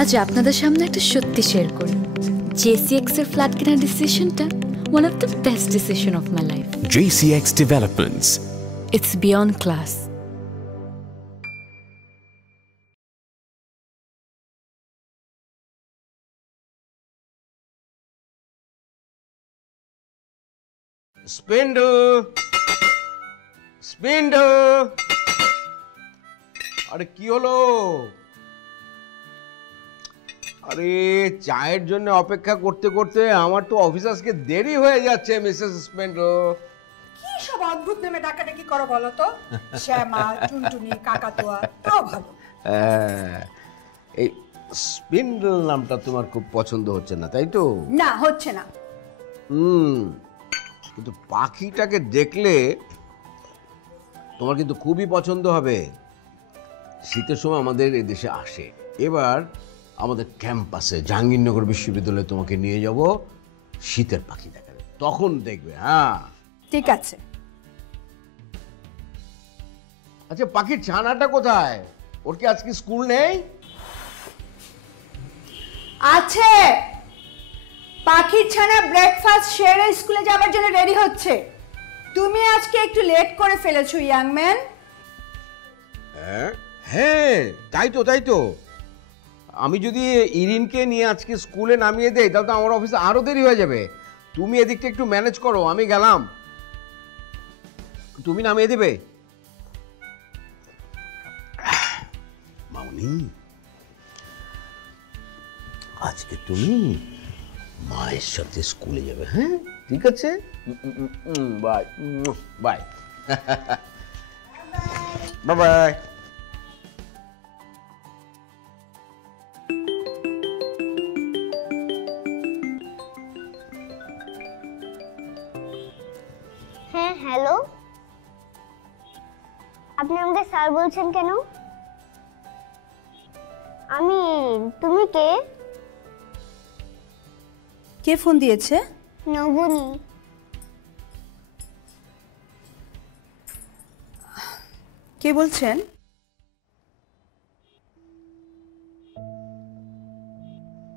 আজ আপনাদের সামনে একটা সত্যি শেয়ার করি। JCX এর ফ্ল্যাট কেনার ডিসিশনটা one of the best decision of my life. JCX Developments. It's beyond class. Spindle আরে কি হলো? আরে চায়ের জন্য অপেক্ষা করতে করতে আমার তো অফিস আজকে দেরি হয়ে যাচ্ছে মিসেস স্পিন্ডল। কি সব অদ্ভুত নামে ডাকাডাকি করো বলো তো? শ্যামা, টুনটুনি, কাকাতুয়া, তাও ভালো। এই স্পিন্ডল নামটা তোমার খুব পছন্দ হচ্ছে না, তাই তো? না, হচ্ছে না। কিন্তু পাখিটাকে দেখলে তোমার কিন্তু খুবই পছন্দ হবে। শীতের সময় আমাদের এই দেশে আসে, এবার আমাদের ক্যাম্পাসে জাহাঙ্গীরনগর বিশ্ববিদ্যালয়ে তোমাকে নিয়ে যাব শীতের পাখি দেখাতে, তখন দেখবে। হ্যাঁ ঠিক আছে। আচ্ছা, পাখির ছানাটা কোথায়? ওর কি আজকে স্কুল নেই? আছে, পাখির ছানা ব্রেকফাস্ট সেরে স্কুলে যাওয়ার জন্য রেডি হচ্ছে। তুমি আজকে একটু লেট করে ফেলেছো ইয়াং ম্যান। হ্যাঁ, তাই তো। আমি যদি ইরিনকে নিয়ে আজকে স্কুলে নামিয়ে দেই তাহলে তো আমার অফিসে আরো দেরি হয়ে যাবে। তুমি এদিকটা একটু ম্যানেজ করো, আমি গেলাম। তুমি নামিয়ে দেবে? মামনি, আজকে তুমি মায়ের সাথে স্কুলে যাবে। হ্যাঁ, ঠিক আছে। Bye bye bye bye. হ্যাঁ, হ্যালো। আপনি আমাকে স্যার বলছেন কেন? আমি, তুমি কে? কে ফোন দিয়েছে? নবনী। কে বলছেন?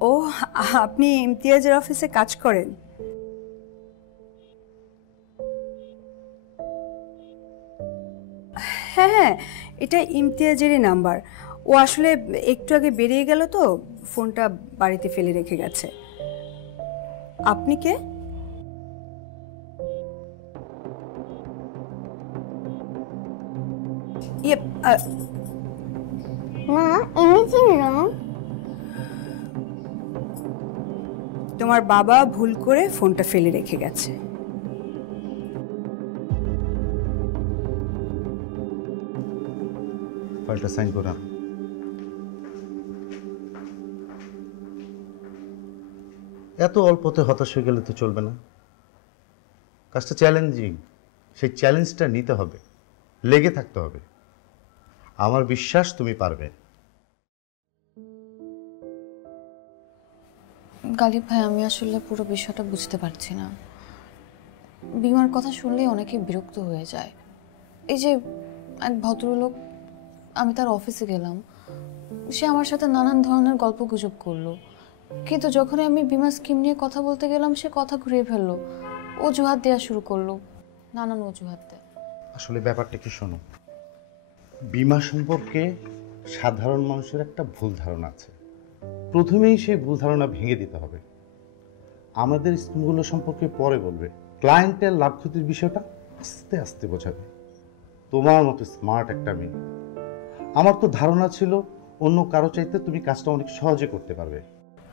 ও, আপনি ইমতিয়াজের অফিসে কাজ করেন? হ্যাঁ, এটা ইমতিয়াজেরই নাম্বার। ও আসলে একটু আগে বেরিয়ে গেল তো, ফোনটা বাড়িতে ফেলে রেখে গেছে। আপনি কে? মা, এমনি চিনল? তোমার বাবা ভুল করে ফোনটা ফেলে রেখে গেছে। ফাইলটা সাইন করা। এত অল্পতে হতাশ হয়ে গেলে তো চলবে না। কাজটা চ্যালেঞ্জিং, সেই চ্যালেঞ্জটা নিতে হবে, লেগে থাকতে হবে। আমার বিশ্বাস তুমি পারবে। গালিব ভাই, আমি আসলে পুরো বিষয়টা বুঝতে পারছি না। বিমার কথা শুনলেই অনেকে বিরক্ত হয়ে যায়। এই যে এক ভদ্রলোক, আমি তার অফিসে গেলাম, সে আমার সাথে নানান ধরনের গল্প গুজব করলো, কিন্তু যখনই আমি বিমা স্কিম নিয়ে কথা বলতে গেলাম সে কথা ঘুরিয়ে ফেললো, অজুহাত দেওয়া শুরু করলো, নানান অজুহাত দেয়। আসলে ব্যাপারটা কি শোনো, বিমা সম্পর্কে সাধারণ মানুষের একটা ভুল ধারণা আছে। প্রথমেই সেই ভুল ধারণা ভেঙে দিতে হবে। আমাদের স্কিমগুলো সম্পর্কে পরে বলবে, ক্লায়েন্টের লাভ ক্ষতির বিষয়টা আস্তে আস্তে বোঝাবে। তোমার মতো স্মার্ট একটা মেয়ে, আমার তো ধারণা ছিল অন্য কারো চাইতে তুমি কাজটা অনেক সহজে করতে পারবে।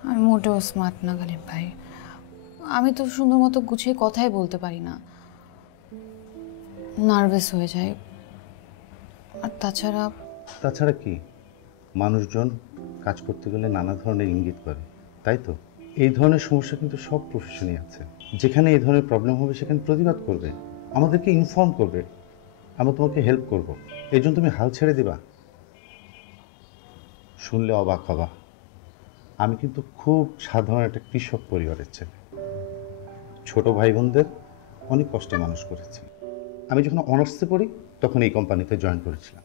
আমি মোটেও স্মার্ট না গালিব ভাই, আমি তো সুন্দর মতো গুছিয়ে কথাই বলতে পারি না, নার্ভাস হয়ে যায়। আর তাছাড়া কি, মানুষজন কাজ করতে গেলে নানা ধরনের ইঙ্গিত করে, তাই তো? এই ধরনের সমস্যা কিন্তু সব প্রফেশনেই আছে। যেখানে এই ধরনের প্রবলেম হবে সেখানে প্রতিবাদ করবে, আমাদেরকে ইনফর্ম করবে, আমরা তোমাকে হেল্প করব। এই জন্য তুমি হাল ছেড়ে দিবা? শুনলে অবাক হবা, আমি কিন্তু খুব সাধারণ একটা কৃষক পরিবারের ছেলে। ছোট ভাই বোনদের অনেক কষ্টে মানুষ করেছি। আমি যখন অনার্সে পড়ি তখন এই কোম্পানিতে জয়েন করেছিলাম,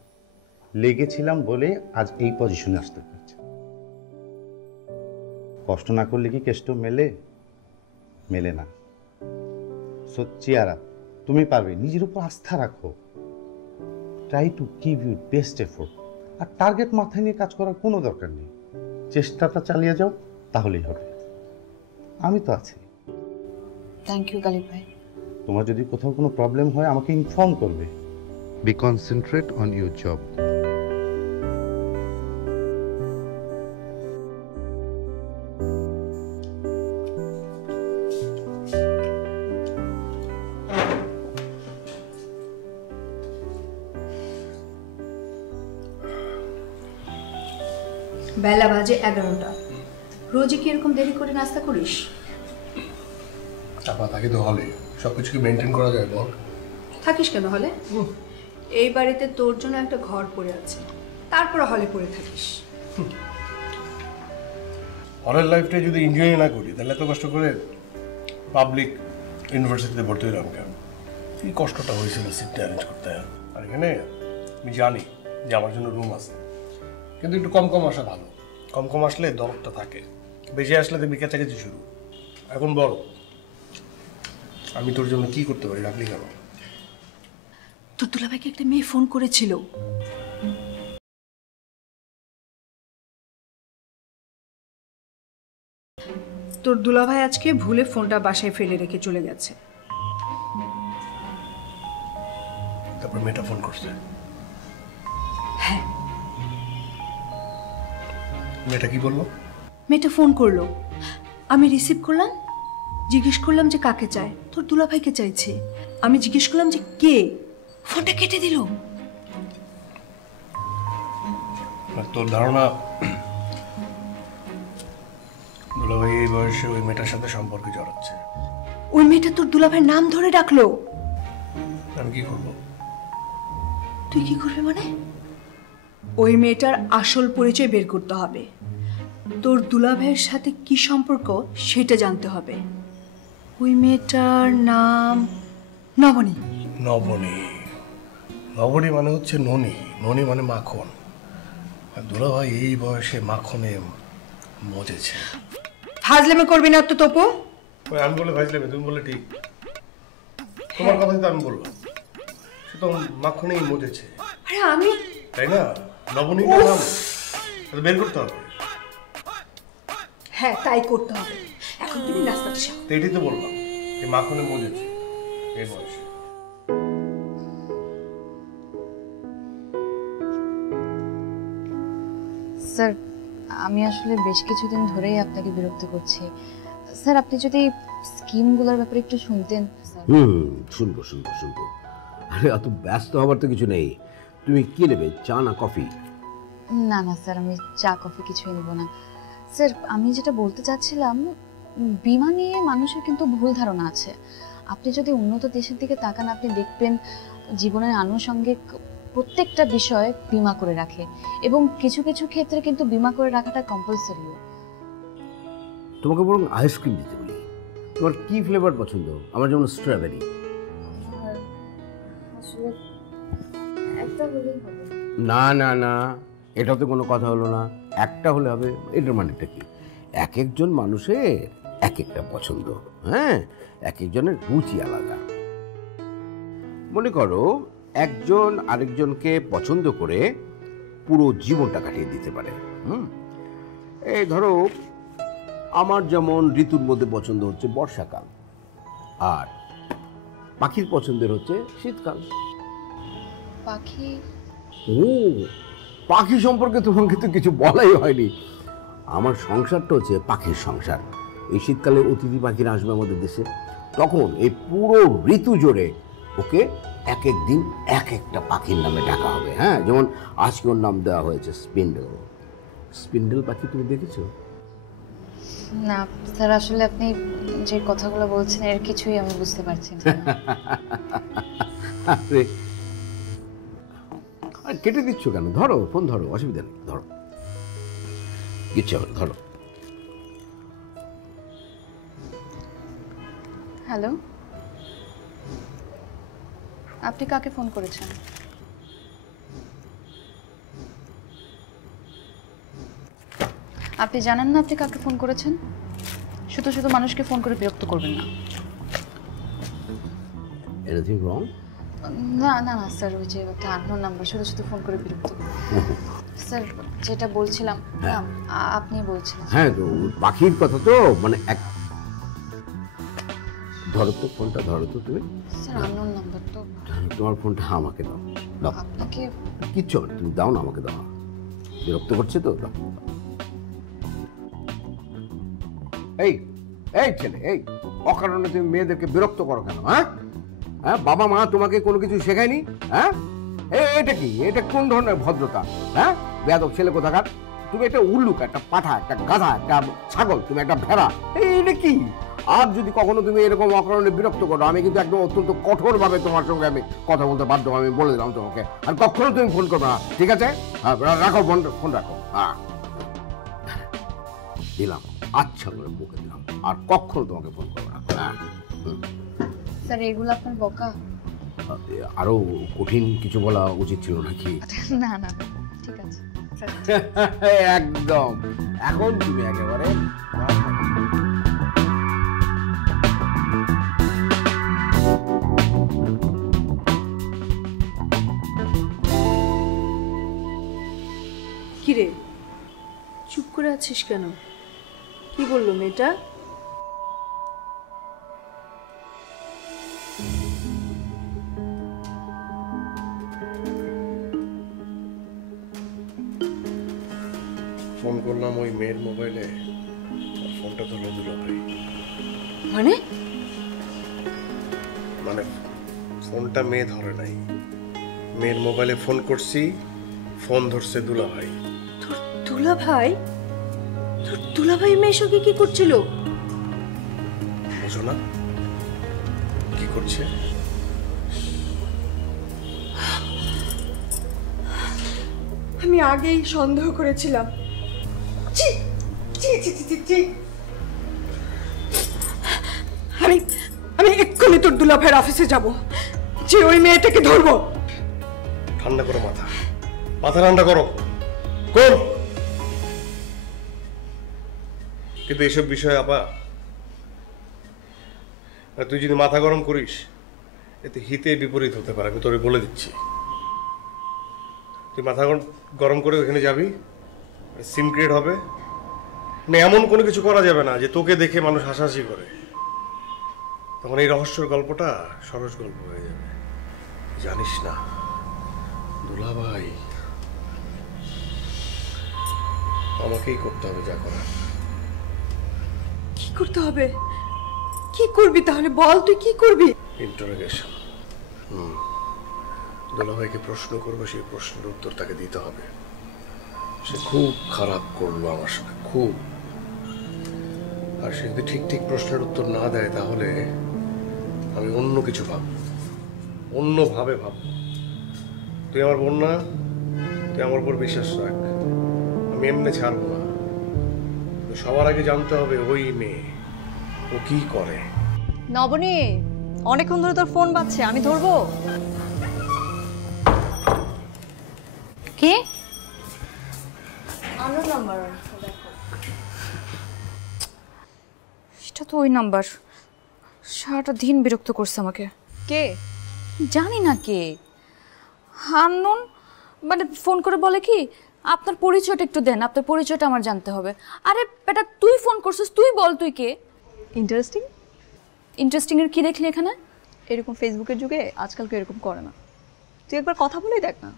লেগেছিলাম বলে আজ এই পজিশনে আসতে পেরেছি। কষ্ট না করলে কি কেষ্ট মেলে? মেলে না। সো চিয়ারা, তুমি পারবে, নিজের উপর আস্থা রাখো। Try to give your best effort. আর টার্গেট মাথায় নিয়ে কাজ করার কোনো দরকার নেই। চেষ্টাটা চালিয়ে যাও, তাহলেই হবে। আমি তো আছি। থ্যাংক ইউ গালিব ভাই। তোমার যদি কোথাও কোনো প্রবলেম হয় আমাকে ইনফর্ম করবে। Be concentrate on your job. বেলা বাজে 11টা। রোজই কি এরকম দেরি করে নাস্তা করিস? চাপা থাকে তো হলে, সব কিছু কি মেনটেন করা যায় বল? থাকিস কেন হলে? এই বাড়িতে তোর জন্য একটা ঘর পড়ে আছে, তারপরে হলে পড়ে থাকিস। হলের লাইফটা যদি এনজয় না করি তাহলে এত কষ্ট করে পাবলিক ইউনিভার্সিটিতে ভর্তি হলাম কেন? কি কষ্টটা হয়েছিল সিটটা অ্যারেঞ্জ করতে। আর এখানে আমি জানি যে আমার জন্য রুম আছে, কিন্তু একটু কম কম আসা ভালো। কম কম আসলে দরদটা থাকে, বেশি আসলে দেখবি কেচাকেচি শুরু। এখন বল, আমি তোর জন্য কি করতে পারি? রাখলি কেন? তোর দুলাভাইকে একটা মেয়ে ফোন করেছিল। তোর দুলাভাই আজকে ভুলে ফোনটা বাসায় ফেলে রেখে চলে গেছে। তারপর মেয়েটা ফোন করছে? হ্যাঁ। মেয়েটা কি বললো? মেয়েটা ফোন করলো, আমি রিসিভ করলাম, জিজ্ঞেস করলাম যে কাকে চায়। তোর দুলাভাইকে চাইছে। আমি জিজ্ঞেস করলাম যে কে, ফোনটা কেটে দিল। তোর ধারণা দুলাভাই এই বয়সে ওই মেয়েটার সাথে সম্পর্কে জড়াচ্ছে? ওই মেয়েটা তোর দুলাভাইয়ের নাম ধরে ডাকলো। আমি কি করব? তুই কি করবি মানে? ওই মেয়েটার আসল পরিচয় বের করতে হবে। তোর দুলাভাইয়ের সাথে কি সম্পর্ক সেটা জানতে হবে। ওই মেয়েটার নাম নবনী। নবনী? নবনী মানে হচ্ছে ননি, ননি মানে মাখন। আর দুলাভাই এই বয়সে মাখনে মজেছে। ফাজলামি করবি না তো তপু। আমি বলে ভাজলাম, তুমি বলে ঠিক। তোমার কথা তো আমি বললাম, সে তো মাখনেই মজেছে। আরে আমি, তাই না? নবনী নাম বের করতে হবে। হ্যাঁ তাই করতে হবে। এখন তুমি নাস্তাটা খাও। এটাই তো বললাম, এই মাখনে মজেছে এই বয়সে। স্যার, আমি আসলে বেশ কিছুদিন ধরেই আপনাকে বিরক্ত করছি। স্যার, আপনি যদি স্কিমগুলোর ব্যাপারে একটু শুনতেন। শুনবো শুনবো শুনবো। আরে অত ব্যস্ত হবার তো কিছু নেই। তুমি কি নেবে, চা না কফি? না না স্যার, আমি চা কফি কিছুই নেব না। স্যার, আমি যেটা বলতে চাচ্ছিলাম, বীমা নিয়ে মানুষের কিন্তু ভুল ধারণা আছে। আপনি যদি উন্নত দেশের দিকে তাকান, আপনি দেখবেন জীবনের আনুষঙ্গিক প্রত্যেকটা বিষয় বীমা করে রাখে, এবং কিছু কিছু ক্ষেত্রে কিন্তু বীমা করে রাখাটা কম্পালসারিও। তোমাকে বরং আইসক্রিম দিতে বলি। তোমার কি ফ্লেভার পছন্দ? আমার যেমন স্ট্রবেরি। না না না, এটা তো কোনো কথা হলো না। একটা হলে হবে। এটার মানেটা কি? এক একজন মানুষের এক একটা পছন্দ। হ্যাঁ, এক একজনের রুচি আলাদা। মনে করো একজন আরেকজনকে পছন্দ করে পুরো জীবনটা কাটিয়ে দিতে পারে। এই ধরো আমার যেমন ঋতুর মধ্যে পছন্দ হচ্ছে বর্ষাকাল, আর পাখির পছন্দের হচ্ছে শীতকাল। পাখি? ও, পাখি সম্পর্কে তোমাকে তো কিছু বলাই হয়নি। আমার সংসারটা হচ্ছে পাখির সংসার। এই শীতকালে অতিথি পাখিরা আসবে আমাদের দেশে, তখন এই পুরো ঋতু জুড়ে ওকে এক এক দিন এক একটা পাখির নামে ডাকা হবে। হ্যাঁ, যেমন আজকে ওর নাম দেওয়া হয়েছে স্পিন্ডেল। স্পিন্ডেল পাখি তুমি দেখেছো? না স্যার, আসলে আপনি যে কথাগুলো বলছেন এর কিছুই আমি বুঝতে পারছি না। আরে কেটে দিচ্ছ কেন? ধরো, ফোন ধরো, অসুবিধা নেই, ধরো, ইচ্ছা হলো ধরো। হ্যালো, আপনি কাকে ফোন করেছেন? আপনি জানেন না আপনি কাকে ফোন করেছেন? শুধু শুধু মানুষকে ফোন করে বিরক্ত করবেন না। Anything wrong? না না না স্যার, ওই যে একটা আননোন নাম্বার, শুধু শুধু ফোন করে বিরক্ত। স্যার যেটা বলছিলাম, আপনি বলছিলেন। হ্যাঁ, তো পাখির কথা তো, মানে এক ধরো তো ফোনটা, ধরো তো তুমি। স্যার আননোন নাম্বার তো। তোমার ফোনটা আমাকে দাও। দাও। আপনাকে কিচ্ছু হবে না, তুমি দাও না, আমাকে দাও। বিরক্ত করছে তো, দাও। এই এই ছেলে, এই অকারণে তুমি মেয়েদেরকে বিরক্ত করো কেন? হ্যাঁ হ্যাঁ, বাবা মা তোমাকে কোনো কিছু শেখায়নি? হ্যাঁ, এটা কি, এটা কোন ধরনের ভদ্রতা? হ্যাঁ, বেয়াদব ছেলে কোথাকার। তুমি একটা উল্লুক, একটা পাঠা, একটা গাধা, একটা ছাগল, তুমি একটা ভেড়া। এটা কি? আর যদি কখনো তুমি এরকম অকারণে বিরক্ত করো, আমি কিন্তু একদম অত্যন্ত কঠোরভাবে তোমার সঙ্গে আমি কথা বলতে বাধ্য। আমি বলে দিলাম তোমাকে, আর কখনো তুমি ফোন করবে না, ঠিক আছে? হ্যাঁ, রাখো ফোন, রাখো। হ্যাঁ দিলাম, আচ্ছা করে বুকে দিলাম, আর কখনো তোমাকে ফোন করবে না। হ্যাঁ, স্যার এগুলো আপনার বকা? আরো কঠিন কিছু বলা উচিত ছিল নাকি? না না ঠিক আছে একদম। এখন তুমি একেবারে কিরে, চুপ করে আছিস কেন? কি বললো মেয়েটা? ফোন করলাম ওই মেয়ের মোবাইলে, ফোনটা ধরলো দুলাভাই। মানে মানে ফোনটা মেয়ে ধরে নাই, মেয়ের মোবাইলে ফোন করছি, ফোন ধরছে দুলাভাই। তোর দুলাভাই? তোর দুলাভাই মেয়ের সঙ্গে কি করছিল? বুঝো না কি করছে? আমি আগেই সন্দেহ করেছিলাম। আমি এক্ষুনি তোর দুলাভাইয়ের অফিসে যাব, যে ওই মেয়েটাকে ধরবো। ঠান্ডা করো মাথা, মাথা ঠান্ডা করো। কোন কিন্তু এসব বিষয়ে আপা, তুই যদি মাথা গরম করিস, এতে হিতে বিপরীত হতে পারে, আমি তোরে বলে দিচ্ছি। তুই মাথা গরম করে ওখানে যাবি, সিন ক্রিয়েট হবে, মানে এমন কোনো কিছু করা যাবে না যে তোকে দেখে মানুষ হাসাহাসি করে। তখন এই রহস্যের গল্পটা সরস গল্প হয়ে যাবে। জানিস না দুলাভাই, আমাকেই করতে হবে যা করার। কি করতে হবে? কি করবি তাহলে? বল, তুই কি করবি? ইন্টারোগেশন। দুলাভাইকে প্রশ্ন করবো, সেই প্রশ্নের উত্তর তাকে দিতে হবে। সে খুব খারাপ করলো আমার সাথে, খুব। আর সে যদি ঠিক ঠিক প্রশ্নের উত্তর না দেয়, তাহলে আমি অন্য কিছু ভাববো, অন্যভাবে ভাববো। তুই আমার বোন না, তুই আমার উপর বিশ্বাস রাখ, আমি এমনি ছাড়বো না। সবার আগে জানতে হবে ওই মেয়ে ও কি করে। নবনী, অনেকক্ষণ ধরে তোর ফোন বাজছে, আমি ধরবো? কে? Unknown number. এটা তো ওই নাম্বার। সারাটা দিন বিরক্ত করছে আমাকে। কে? জানি না কে। আননোন মানে ফোন করে বলে কি, আপনার পরিচয়টা একটু দেন, আপনার পরিচয়টা আমার জানতে হবে। আরে বেটা, তুই ফোন করছিস, তুই বল তুই কে। ইন্টারেস্টিং। ইন্টারেস্টিং এর কি দেখলি এখানে? এরকম ফেসবুকের যুগে আজকাল কেউ এরকম করে না। তুই একবার কথা বলেই দেখ না,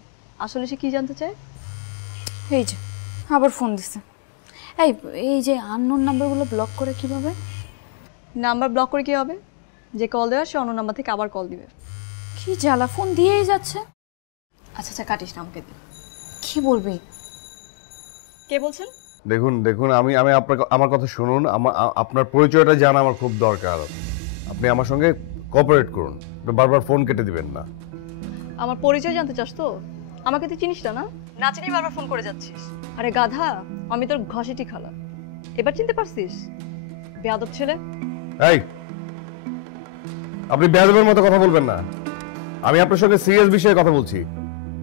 আসলে সে কি জানতে চায়। এই যে আবার ফোন দিছে। এই যে আননোন নাম্বারগুলো ব্লক করে কিভাবে? নাম্বার ব্লক করে কি হবে? যে কল দেওয়ার সে অন্য নাম্বার থেকে আবার কল দিবে। কি জ্বালা, ফোন দিয়েই যাচ্ছে। আচ্ছা আচ্ছা, কাটিস না, আমাকে দে। কি বলবি? কে বলছেন? দেখুন দেখুন, আমি আপনাকে, আমার কথা শুনুন। আপনার পরিচয়টা জানা আমার খুব দরকার। আপনি আমার সঙ্গে কোঅপারেট করুন, বারবার ফোন কেটে দিবেন না। আমার পরিচয় জানতে চাস তো? আমাকে তুই চিনিস না? না চিনি বারবার ফোন করে যাচ্ছিস। আরে গাধা, আমি তোর ঘষেটি খালা। এবার চিনতে পারছিস? বেয়াদব ছেলে। এই, আপনি বেয়াদবের মতো কথা বলবেন না। আমি আপনার সঙ্গে সিরিয়াস বিষয়ে কথা বলছি।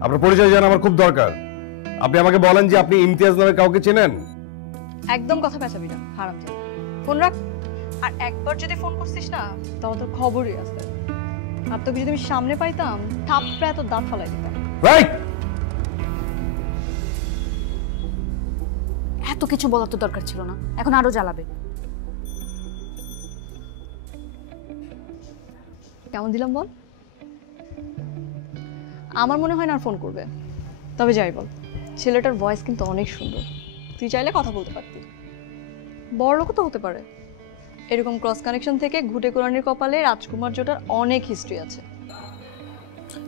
আপনার পরিচয় জানা আমার খুব দরকার। আপনি আমাকে বলেন যে আপনি ইমতিয়াজ নামে কাউকে চেনেন? একদম কথা পেঁচাবি না, হারামজাদা। ফোন রাখ। আর একবার যদি ফোন করছিস না, তাহলে তোর খবরই আছে। আর তোকে যদি আমি সামনে পাইতাম, থাপড়ে তোর দাঁত ফালাই দিতাম। রাইট। এত কিছু বলার তো দরকার ছিল না, এখন আরো জ্বালাবে। কেমন দিলাম বল? আমার মনে হয় না আর ফোন করবে। তবে যাই বল, ছেলেটার ভয়েস কিন্তু অনেক সুন্দর। তুই চাইলে কথা বলতে পারতি। বড়লোকও তো হতে পারে। এরকম ক্রস কানেকশন থেকে ঘুটে কোরআনের কপালে রাজকুমার জোটার অনেক হিস্ট্রি আছে।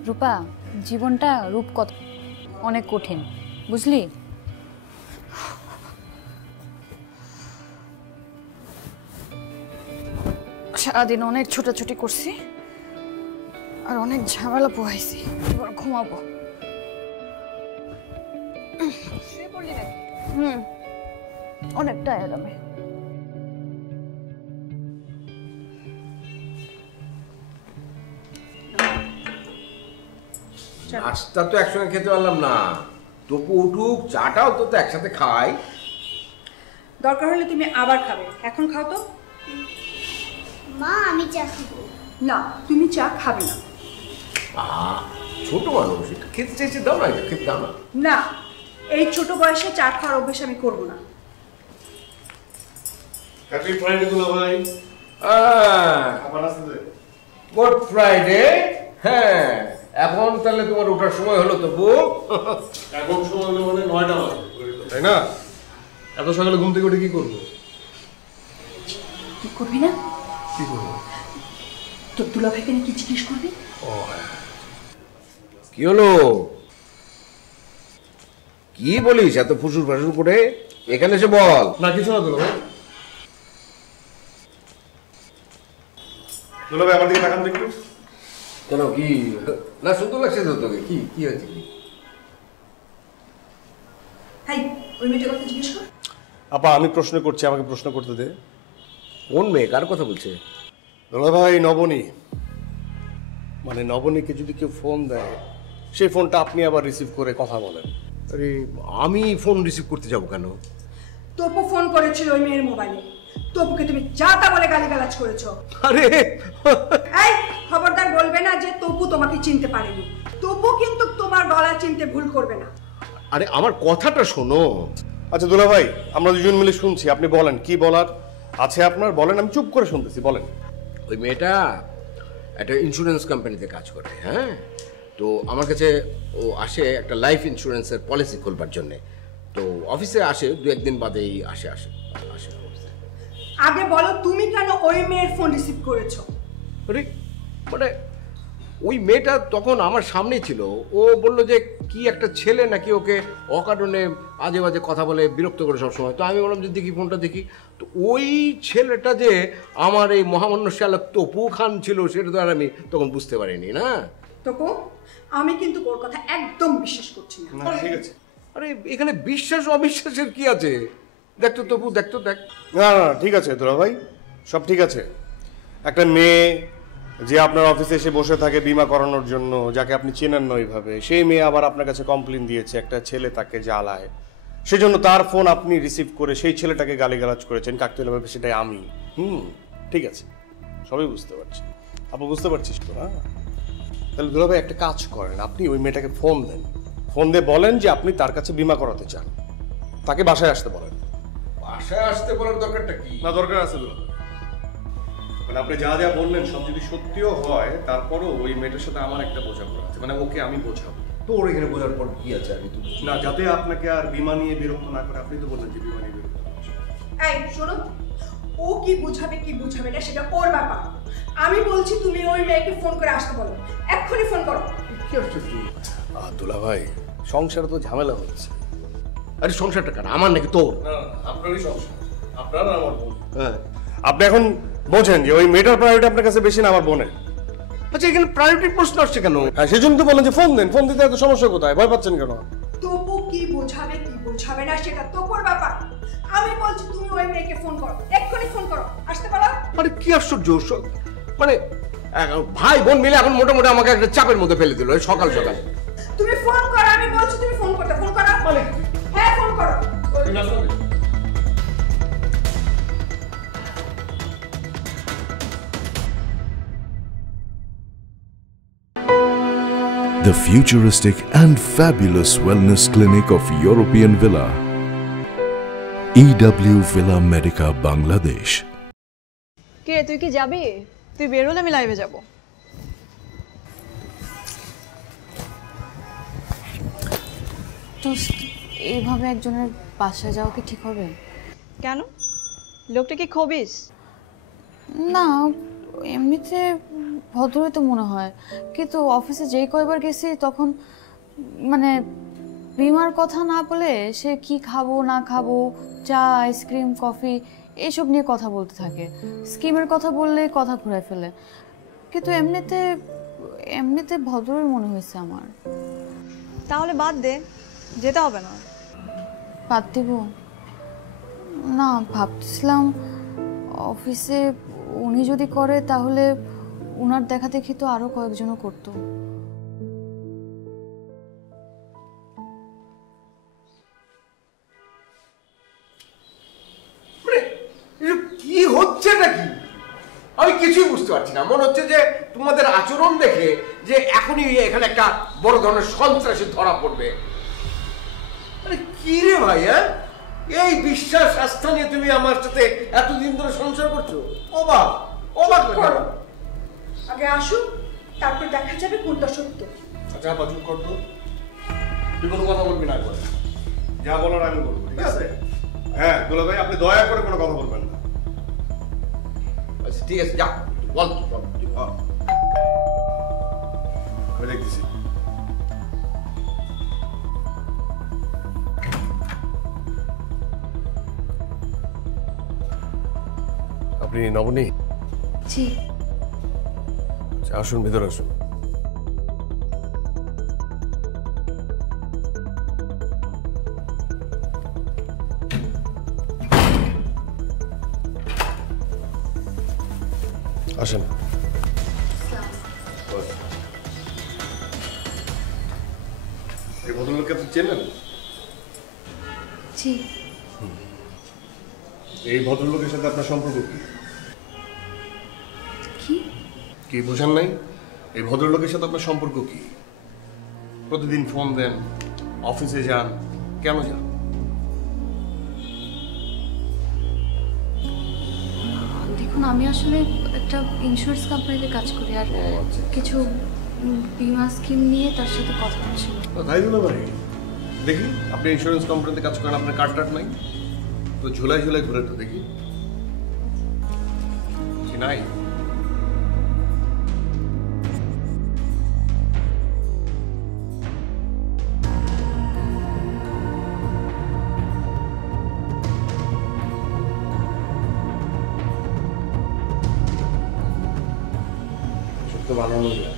রূপা, জীবনটা রূপকথ অনেক কঠিন, বুঝলি? সারাদিন অনেক ছোটাছুটি করছি আর অনেক ঝামেলা পোহাইছি, এবার ঘুমাবো। অনেক টায়ার্ড আমি। নাস্তা তো একসঙ্গে খেতে পারলাম না, তপু উঠুক, চাটাও তো একসাথে খাই। দরকার হলে তুমি আবার খাবে, এখন খাও তো। মা আমি চা খাবো। না, তুমি চা খাবে না। ছোট মানুষ, এটা খেতে চাইছে, দাও না, এটা খেতে দাও না। না, এই ছোট বয়সে চা খাওয়ার অভ্যেস আমি করবো না। হ্যাপি ফ্রাইডে দুলাভাই। Good Friday. হ্যাঁ, এখন তাহলে তোমার ওঠার সময় হলো তবু। এখন সময় হলো মানে 9টা বাজে, তাই না? এত সকালে ঘুম থেকে উঠে কি করবো? কি করবি না? কি করবো? তোর দুলাভাইকে কি জিজ্ঞেস করবি? কি হলো? কি বলিস এত ফুসুর ফাসুর করে? এখানে এসে বল। না কিছু না দুলাভাই। দুলাভাই আমার দিকে তাকান তো একটু। কেন, কি না সুন্দর লাগছে তো তোকে? কি কি হয়েছে? কি হাই, ওই মেয়েটার কথা জিজ্ঞেস কর। আপা আমি প্রশ্ন করছি, আমাকে প্রশ্ন করতে দে। কোন মেয়ে, কার কথা বলছে? দুলাভাই নবনী, মানে নবনীকে যদি কেউ ফোন দেয়, সেই ফোনটা আপনি আবার রিসিভ করে কথা বলেন। আরে আমি ফোন রিসিভ করতে যাব কেন? তপু ফোন করেছিল ওই মেয়ের মোবাইলে, তপুকে তুমি যা তা বলে গালিগালাজ করেছো। আরে এই খবরদার বলবে না যে তপু তোমাকে চিনতে পারেনি। তপু কিন্তু তোমার গলা চিনতে ভুল করবে না। আরে আমার কথাটা শোনো। আচ্ছা দুলাভাই, আমরা দুজন মিলে শুনছি, আপনি বলেন কি বলার আছে আপনার, বলেন, আমি চুপ করে শুনতেছি, বলেন। ওই মেয়েটা একটা ইন্স্যুরেন্স কোম্পানিতে কাজ করে। হ্যাঁ, তো আমার কাছে ও আসে একটা লাইফ ইন্স্যুরেন্সের পলিসি খুলবার জন্যে। তো অফিসে আসে, 2-1 দিন বাদেই আসে। আগে বলো তুমি কেন ওই মেয়ের ফোন রিসিভ করেছো? আরে মানে ওই মেয়েটা তখন আমার সামনে ছিল। ও বলল যে কি একটা ছেলে নাকি ওকে অকারণে আজে বাজে কথা বলে বিরক্ত করে সবসময়। তো আমি বললাম যে দেখি ফোনটা দেখি। তো ওই ছেলেটা যে আমার এই মহামান্য শালক তপু খান ছিল, সেটা তো আর আমি তখন বুঝতে পারিনি। না তপু, আমি কিন্তু ওর কথা একদম বিশ্বাস করছি না। ঠিক আছে। আরে এখানে বিশ্বাস অবিশ্বাসের কি আছে? দেখতো তপু, দেখতো, দেখ। না না ঠিক আছে দুলাভাই, সব ঠিক আছে। একটা মেয়ে যে আপনার অফিসে এসে বসে থাকে বিমা করানোর জন্য, যাকে আপনি চেনেন না ওইভাবে, সেই মেয়ে আবার আপনার কাছে কমপ্লেন দিয়েছে একটা ছেলে তাকে জ্বালায়, সেজন্য তার ফোন আপনি রিসিভ করে সেই ছেলেটাকে গালিগালাজ করেছেন কাকতালীয়ভাবে, সেটাই আমি। ঠিক আছে, সবই বুঝতে পারছি। আপনি বুঝতে পারছিস তো? না তাহলে দুলাভাই একটা কাজ করেন, আপনি ওই মেয়েটাকে ফোন দেন, ফোন দিয়ে বলেন যে আপনি তার কাছে বিমা করাতে চান, তাকে বাসায় আসতে বলেন। বাসায় আসতে বলার দরকারটা কি? না দরকার আছে দুলাভাই, মানে আপনি যা যা বললেন সব যদি সত্যিও হয়, তারপরও ওই মেয়েটার সাথে আমার একটা বোঝাপড়া আছে, মানে ওকে আমি বোঝাবো। তোর এখানে বোঝার পর কি আছে? আমি তো না, যাতে আপনাকে আর বিমা নিয়ে বিরক্ত না করে। আপনি তো বললেন যে বিমা নিয়ে বিরক্ত না। এই শোনো, ও কি বুঝাবে কি বুঝাবে না সেটা ওর ব্যাপার। আমি বলছি তুমি ওই মেয়েকে ফোন করে আসতে বলো, এক্ষুনি ফোন করো। কি আসছে তুই? দুলাভাই, সংসারে তো ঝামেলা হচ্ছে। আরে সংসারটা কার, আমার নাকি তোর? না আপনারই সংসার, আপনার আর আমার বোন। হ্যাঁ, আপনি এখন বোঝেন যে ওই মেয়েটার প্রায়োরিটি আপনার কাছে বেশি না আমার বোনের। আচ্ছা এখানে প্রায়োরিটির প্রশ্ন আসছে কেন? হ্যাঁ সেজন্য তো বললেন যে ফোন দেন, ফোন দিতে এত সমস্যা কোথায়? ভয় পাচ্ছেন কেন? তবু কি বোঝাবে কি বোঝাবে না সেটা তোর ব্যাপার। আমি বলছি তুমি ওই মেয়েকে ফোন করো, এক্ষুনি ফোন করো, আসতে পারো? আরে কি আশ্চর্য, মানে ভাই বোন মিলে এখন মোটামুটি আমাকে একটা চাপের মধ্যে ফেলে দিল সকাল সকাল। তুমি ফোন করো, আমি বলছি তুমি ফোন করতে, ফোন করো। হ্যাঁ ফোন করো। The futuristic and fabulous wellness clinic of European Villa. EW Villa Medica, Bangladesh. কে তুই কি যাবি? তুই বের হলে আমি লাইভে যাব। তো এইভাবে একজনের বাসায় যাওয়া কি ঠিক হবে? কেন? লোকটা কি খবিস? না, এমনিতে ভদ্রই তো মনে হয়, কিন্তু অফিসে যেই কয়বার গেছি তখন মানে বিমার কথা না বলে সে কি খাবো না খাবো, চা, আইসক্রিম, কফি এইসব নিয়ে কথা বলতে থাকে। স্কিমের কথা বললে কথা ঘুরায় ফেলে, কিন্তু এমনিতে ভদ্রই মনে হয়েছে আমার। তাহলে বাদ দে, যেতে হবে না। বাদ দেব না, ভাবছিলাম অফিসে উনি যদি করে তাহলে উনার দেখা দেখি তো আরো কয়েকজনও করতো। কি হচ্ছে নাকি আমি কিছুই বুঝতে পারছি না। মনে হচ্ছে যে তোমাদের আচরণ দেখে যে এখনই এখানে একটা বড় ধরনের সন্ত্রাসী ধরা পড়বে। আরে কি রে ভাই, এই বিশ্বাস আস্থা নিয়ে তুমি আমার সাথে এতদিন ধরে সংসার করছো? অবাক অবাক করো। আগে আসুন, তারপর দেখা যাবে কোনটা সত্য। আচ্ছা চুপ কর তো, তুই কোনো কথা বলবি না, একবার যা বলার আমি বলবো, ঠিক আছে? হ্যাঁ দুলা ভাই, আপনি দয়া করে কোনো কথা বলবেন না। আচ্ছা ঠিক আছে, যা বল। আমি দেখতেছি। আপনি নবনী? জি। আসুন, ভিতরে আসুন। আসেন। এই ভদ্রলোককে আপনি চেনেন? জি। এই ভদ্রলোকের সাথে আপনার সম্পর্ক কি? কি বোঝেন নাই? এই ভদ্রলোকের সাথে আপনার সম্পর্ক কি? প্রতিদিন ফোন দেন, অফিসে যান, কেন যান? দেখুন, আমি আসলে একটা ইন্স্যুরেন্স কোম্পানিতে কাজ করি, আর কিছু বিমা স্কিম নিয়ে তার সাথে কথা বলছিল। তাই দিল ভাই, দেখি আপনি ইন্স্যুরেন্স কোম্পানিতে কাজ করেন, আপনার কার্ড টার্ড নাই তো? ঝুলাই ঝুলাই ঘুরে তো দেখি। নাই বানানো যায়।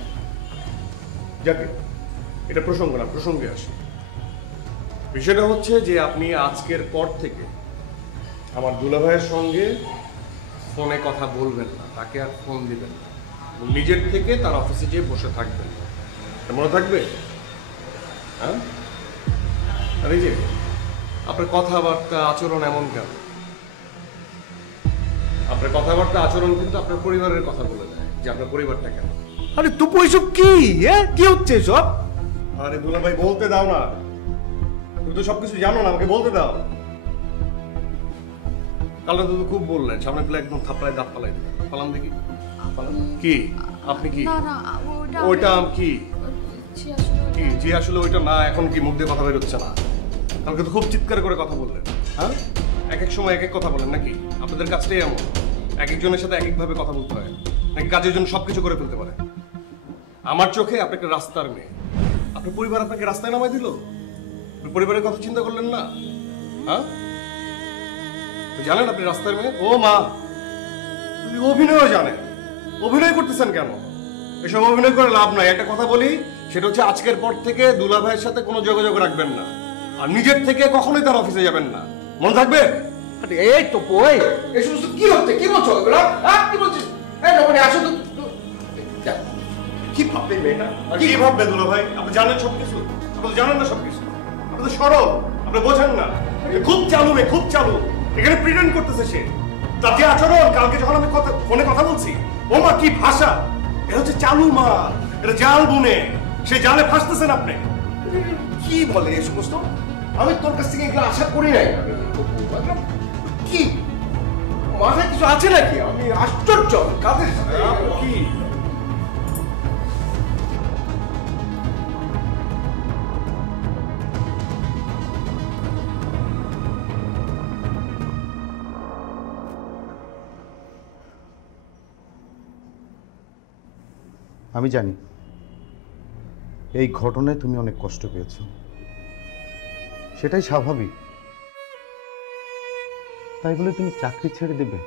যাকে এটা প্রসঙ্গ না, প্রসঙ্গে আসে। বিষয়টা হচ্ছে যে আপনি আজকের পর থেকে আমার দুলাভাইয়ের সঙ্গে ফোনে কথা বলবেন না, তাকে আর ফোন দিবেন না, নিজের থেকে তার অফিসে গিয়ে বসে থাকবেন। মনে থাকবে? হ্যাঁ, আর এই যে আপনার কথাবার্তা আচরণ এমন কেন? আপনার কথাবার্তা আচরণ কিন্তু আপনার পরিবারের কথা বলে দেয় যে আপনার পরিবারটা কেন। আরে তো ওইসব কি? কি হচ্ছে সব? আরে দুলা ভাই বলতে দাও না, তুমি তো সবকিছু জানো না, আমাকে বলতে দাও। কালকে তো খুব বললেন, সামনে পেলে একদম থাপড়ায় দাঁত পালাই দিলেন। পালাম দেখি, কি আপনি কি ওইটা কি কি জি আসলে ওইটা না, এখন কি মুখ দিয়ে কথা বেরোচ্ছে না? কালকে তো খুব চিৎকার করে কথা বললেন। হ্যাঁ, এক এক সময় এক এক কথা বলেন নাকি? আপনাদের কাজটাই এমন, এক একজনের সাথে এক একভাবে কথা বলতে হয় নাকি? কাজের জন্য সবকিছু করে ফেলতে পারে। আমার চোখে আপনি একটা রাস্তার মেয়ে, আপনার পরিবার আপনাকে রাস্তায় নামাই দিল, পরিবারের কথা চিন্তা করলেন না? হ্যাঁ, জানেন আপনি রাস্তার মেয়ে? ও মা, তুমি অভিনয়ও জানেন, অভিনয় করতেছেন কেন? এসব অভিনয় করে লাভ নাই। একটা কথা বলি, সেটা হচ্ছে আজকের পর থেকে দুলা ভাইয়ের সাথে কোনো যোগাযোগ রাখবেন না, আর নিজের থেকে কখনোই তার অফিসে যাবেন না, মনে থাকবে? এই তো বই, এই সমস্ত কি হচ্ছে? কি বলছো এগুলো? কি বলছিস? এই নবনী আসো তো। কি ভাববে মেয়েটা? কি ভাববে দুলা ভাই? আপনি জানেন সবকিছু? আপনি জানেন না সবকিছু? আপনি তো সরল, আপনি বোঝেন না। খুব চালু মেয়ে, খুব চালু। এখানে প্রিটেন্ড করতেছে সে। তার যে আচরণ, কালকে যখন আমি ফোনে কথা বলছি, ও মা কি ভাষা! এটা হচ্ছে চালু মা, এটা জাল বুনে। সে জালে ফাঁসতেছেন আপনি। কি বলে এই সমস্ত? আমি তোর কাছ থেকে এগুলো আশা করি নাই। কি মাথায় কিছু আছে নাকি? আমি আশ্চর্য কাদের সাথে কি আমি জানি এই ঘটনায় তুমি অনেক কষ্ট পেয়েছো, সেটাই স্বাভাবিক। তাই বলে তুমি চাকরি ছেড়ে দেবে?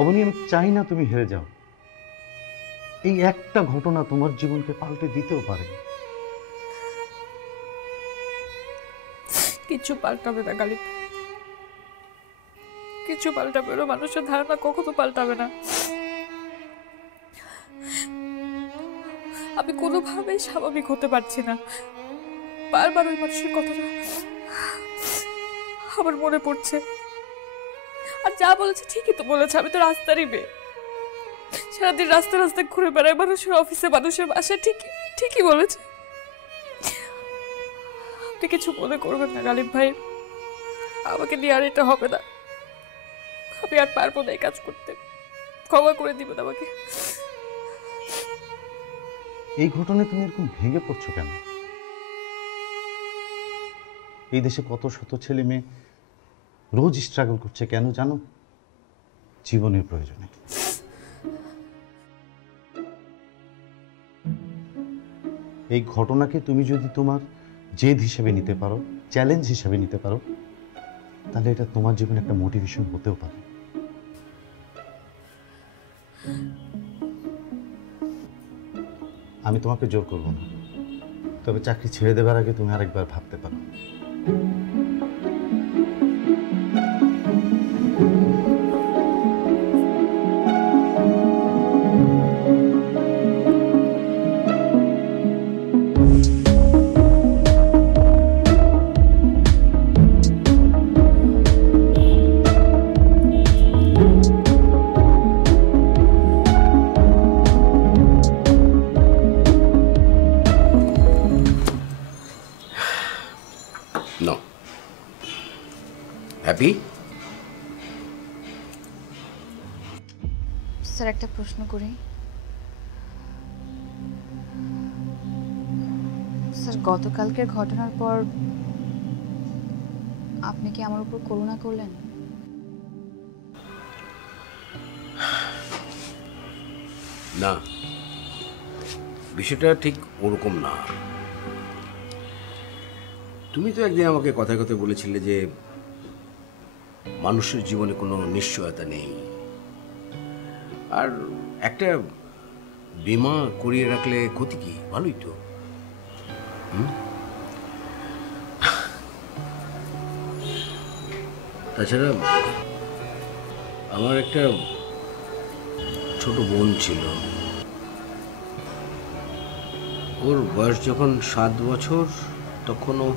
অবনী, আমি চাই না তুমি হেরে যাও। এই একটা ঘটনা তোমার জীবনকে পাল্টে দিতেও পারে। কিছু পাল্টাবে না গালিব, কিছু পাল্টাবে না। মানুষের ধারণা কখনো পাল্টাবে না। আমি কোনোভাবেই স্বাভাবিক হতে পারছি না। বারবার ওই মানুষের কথাটা আমার মনে পড়ছে। আর যা বলেছে ঠিকই তো বলেছে। আমি তো রাস্তারই মেয়ে, সারাদিন রাস্তা রাস্তায় ঘুরে বেড়াই, মানুষের অফিসে, মানুষের বাসায়। ঠিকই বলেছে। আপনি কিছু মনে করবেন না গালিব ভাই, আমাকে নিয়ে আর এটা হবে না। আমি আর পারবো না এই কাজ করতে। ক্ষমা করে দিবেন আমাকে। এই ঘটনায় তুমি এরকম ভেঙে পড়ছো কেন? এই দেশে কত শত ছেলে মেয়ে রোজ স্ট্রাগল করছে, কেন জানো? জীবনের প্রয়োজনে। এই ঘটনাকে তুমি যদি তোমার জেদ হিসেবে নিতে পারো, চ্যালেঞ্জ হিসেবে নিতে পারো, তাহলে এটা তোমার জীবনে একটা মোটিভেশন হতেও পারে। আমি তোমাকে জোর করবো না, তবে চাকরি ছেড়ে দেবার আগে তুমি আরেকবার ভাবতে পারো। হ্যাপি? স্যার, একটা প্রশ্ন করি। স্যার, গতকালকের ঘটনার পর আপনি কি আমার উপর করুণা করলেন? না, বিষয়টা ঠিক ওরকম না। তুমি তো একদিন আমাকে কথায় কথায় বলেছিলে যে মানুষের জীবনে কোনো নিশ্চয়তা নেই, আর একটা বীমা করিয়ে রাখলে ক্ষতি কি? ভালোই তো। তাছাড়া আমার একটা ছোট বোন ছিল, ওর বয়স যখন 7 বছর তখনও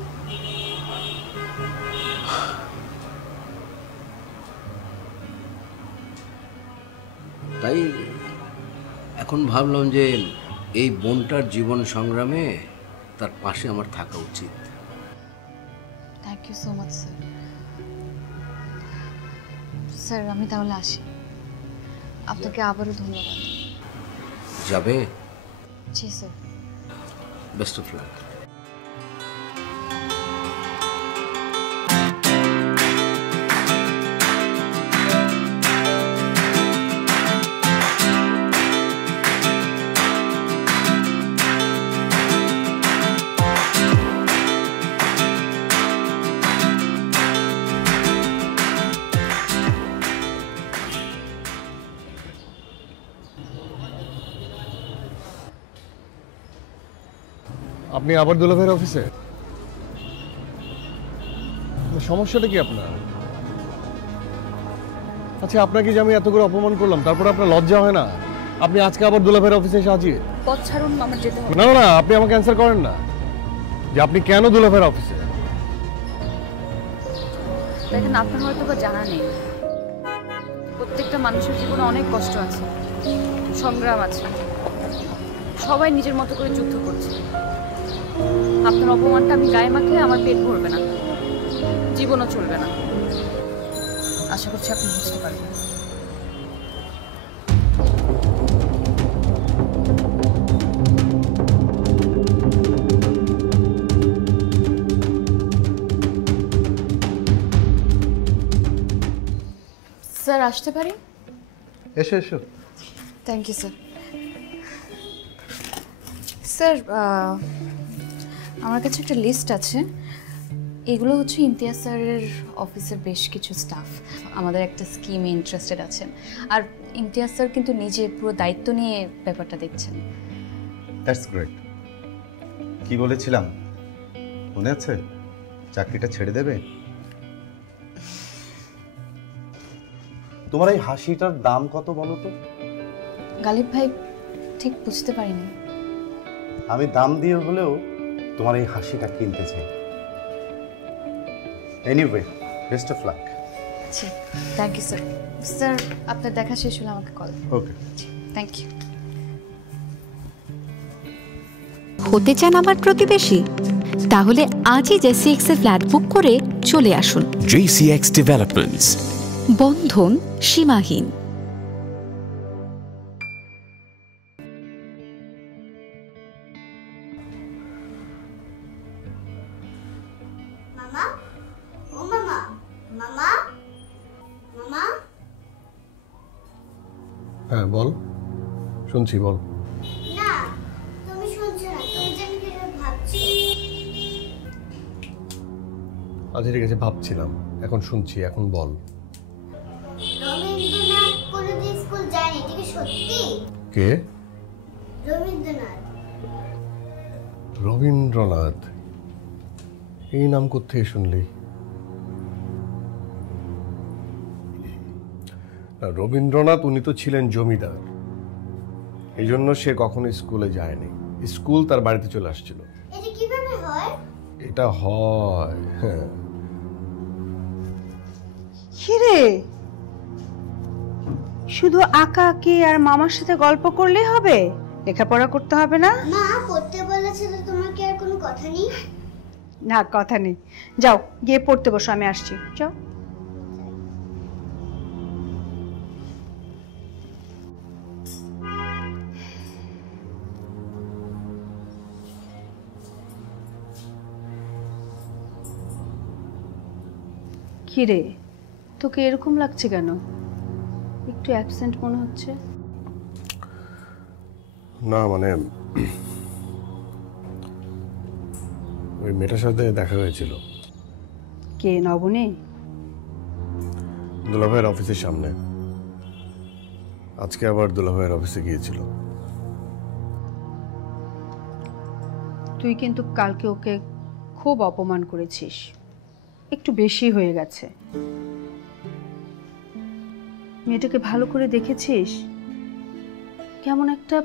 তাই এখন ভাবলাম যে এই বোনটার জীবন সংগ্রামে তার পাশে আমার থাকা উচিত। Thank you so much sir. Sir, আমি তাহলে আসি। আপনাকে আবারও ধন্যবাদ। যাবে? জি স্যার। Best of luck. আপনি আবার দুলাভাইয়ের অফিসে? সমস্যাটা কি আপনার? আচ্ছা, আপনাকে যে আমি এত করে অপমান করলাম, তারপরে আপনার লজ্জা হয় না? আপনি আজকে আবার দুলাভাইয়ের অফিসে এসে হাজির? পথ ছাড়ুন, আমার যেতে হবে। না না, আপনি আমাকে অ্যান্সার করেন না যে আপনি কেন দুলাভাইয়ের অফিসে। দেখেন, আপনার হয়তো বা জানা নেই, প্রত্যেকটা মানুষের জীবনে অনেক কষ্ট আছে, সংগ্রাম আছে। সবাই নিজের মতো করে যুদ্ধ করছে। আপনার অপমানটা আমি গায়ে মাখলে আমার পেট ভরবে না, জীবনও চলবে না। আশা করছি আপনি বুঝতে পারবেন। স্যার আসতে পারি? এসো এসো। Thank you sir. স্যার আমার কাছে একটা লিস্ট আছে। এগুলো হচ্ছে ইমতিয়াজ স্যারের অফিসের বেশ কিছু স্টাফ আমাদের একটা স্কিমে ইন্টারেস্টেড আছেন। আর ইমতিয়াজ স্যার কিন্তু নিজে পুরো দায়িত্ব নিয়ে ব্যাপারটা দেখছেন। That's great. কি বলেছিলাম মনে আছে? চাকরিটা ছেড়ে দেবে। তোমার এই হাসিটার দাম কত বলো তো? গালিব ভাই ঠিক বুঝতে পারিনি। আমি দাম দিয়ে হলেও তোমার এই হাসিটা কিনতে চাই। Anyway, best of luck. জি থ্যাংক ইউ স্যার। স্যার আপনার দেখা শেষ হলে আমাকে কল। Okay thank you. হতে চান আমার প্রতিবেশী? তাহলে আজই JCX এ ফ্ল্যাট বুক করে চলে আসুন। JCX Developments. বন্ধন সীমাহীন। মামা, ও মামা, মামা, মামা। হ্যাঁ বল, শুনছি বল। না, তুমি শুনছো না, তুমি জানি কি ভাবছি। আচ্ছা ঠিক আছে, ভাবছিলাম, এখন শুনছি, এখন বল। রবীন্দ্রনাথ কোনোদিন স্কুল যায়নি, এটা কি সত্যি? কে? রবীন্দ্রনাথ। রবীন্দ্রনাথ, এই নাম কোথায় শুনলি? না, রবীন্দ্রনাথ উনি তো ছিলেন জমিদার, এই জন্য সে কখনো স্কুলে যায়নি। স্কুল তার বাড়িতে চলে আসছিল। এটা কিভাবে হয়? এটা হয়, হ্যাঁ। কিরে, শুধু আঁকা আঁকি আর মামার সাথে গল্প করলেই হবে? লেখাপড়া করতে হবে না? মা পড়তে বলেছে তো, তোমার কি আর কোনো কথা নেই? না, কথা নেই। যাও গিয়ে পড়তে বসো, আমি আসছি। যাও। কিরে, তোকে এরকম লাগছে কেন? একটু অ্যাবসেন্ট মনে হচ্ছে। না মানে ওই মেয়েটার সাথে দেখা হয়েছিল। কে, নবনী? দুলাভাইয়ের অফিসের সামনে। আজকে আবার দুলাভাইয়ের অফিসে গিয়েছিল। তুই কিন্তু কালকে ওকে খুব অপমান করেছিস, একটু বেশি হয়ে গেছে। মেয়েটাকে ভালো করে দেখেছিস? কেমন একটা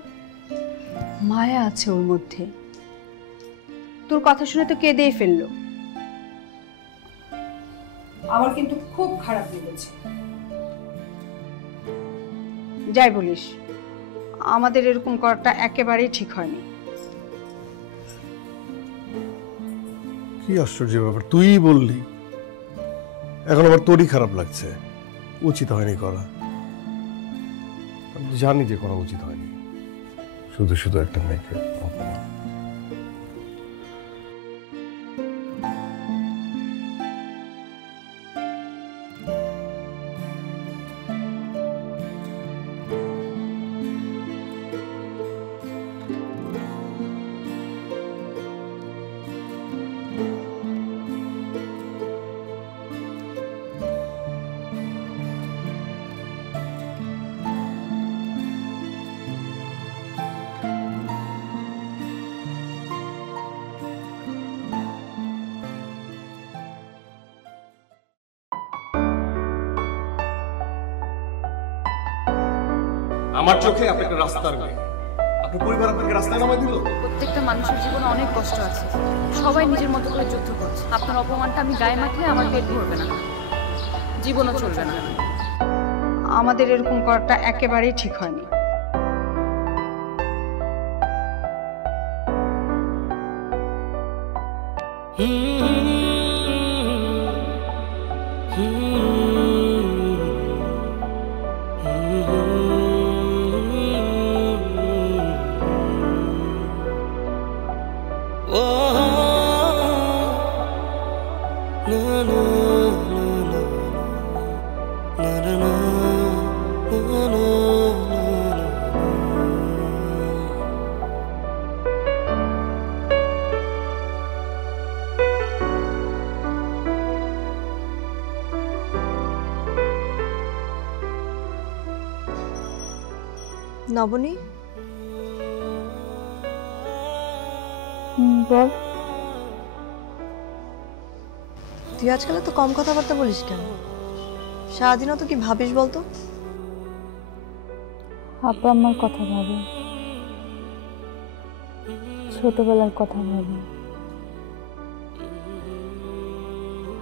মায়া আছে ওর মধ্যে। তোর কথা শুনে তো কেঁদেই ফেললো। আমার কিন্তু খুব খারাপ লেগেছে। যাই বলিস, আমাদের এরকম করাটা একেবারেই ঠিক হয়নি। কি আশ্চর্য ব্যাপার, তুই বললি, এখন আবার তোরই খারাপ লাগছে। উচিত হয়নি করা। আমি জানি যে করা উচিত হয়নি, শুধু শুধু একটা মেয়েকে অপমান। আমার চোখে আপনি একটা রাস্তার মেয়ে, আপনার পরিবার আপনাকে রাস্তায় নামায় দিল। প্রত্যেকটা মানুষের জীবনে অনেক কষ্ট আছে, সবাই নিজের মতো করে যুদ্ধ করছে। আপনার অপমানটা আমি গায়ে মাখলে আমার পেট ভরবে না, জীবনও চলবে না। আমাদের এরকম করাটা একেবারেই ঠিক হয়নি। নবনী, বল। তুই আজকাল তো কম কথাবার্তা বলিস কেন? সারাদিন তো কি ভাবিস বলতো? আব্বা আমার কথা ভাবে, ছোটবেলার কথা ভাবে।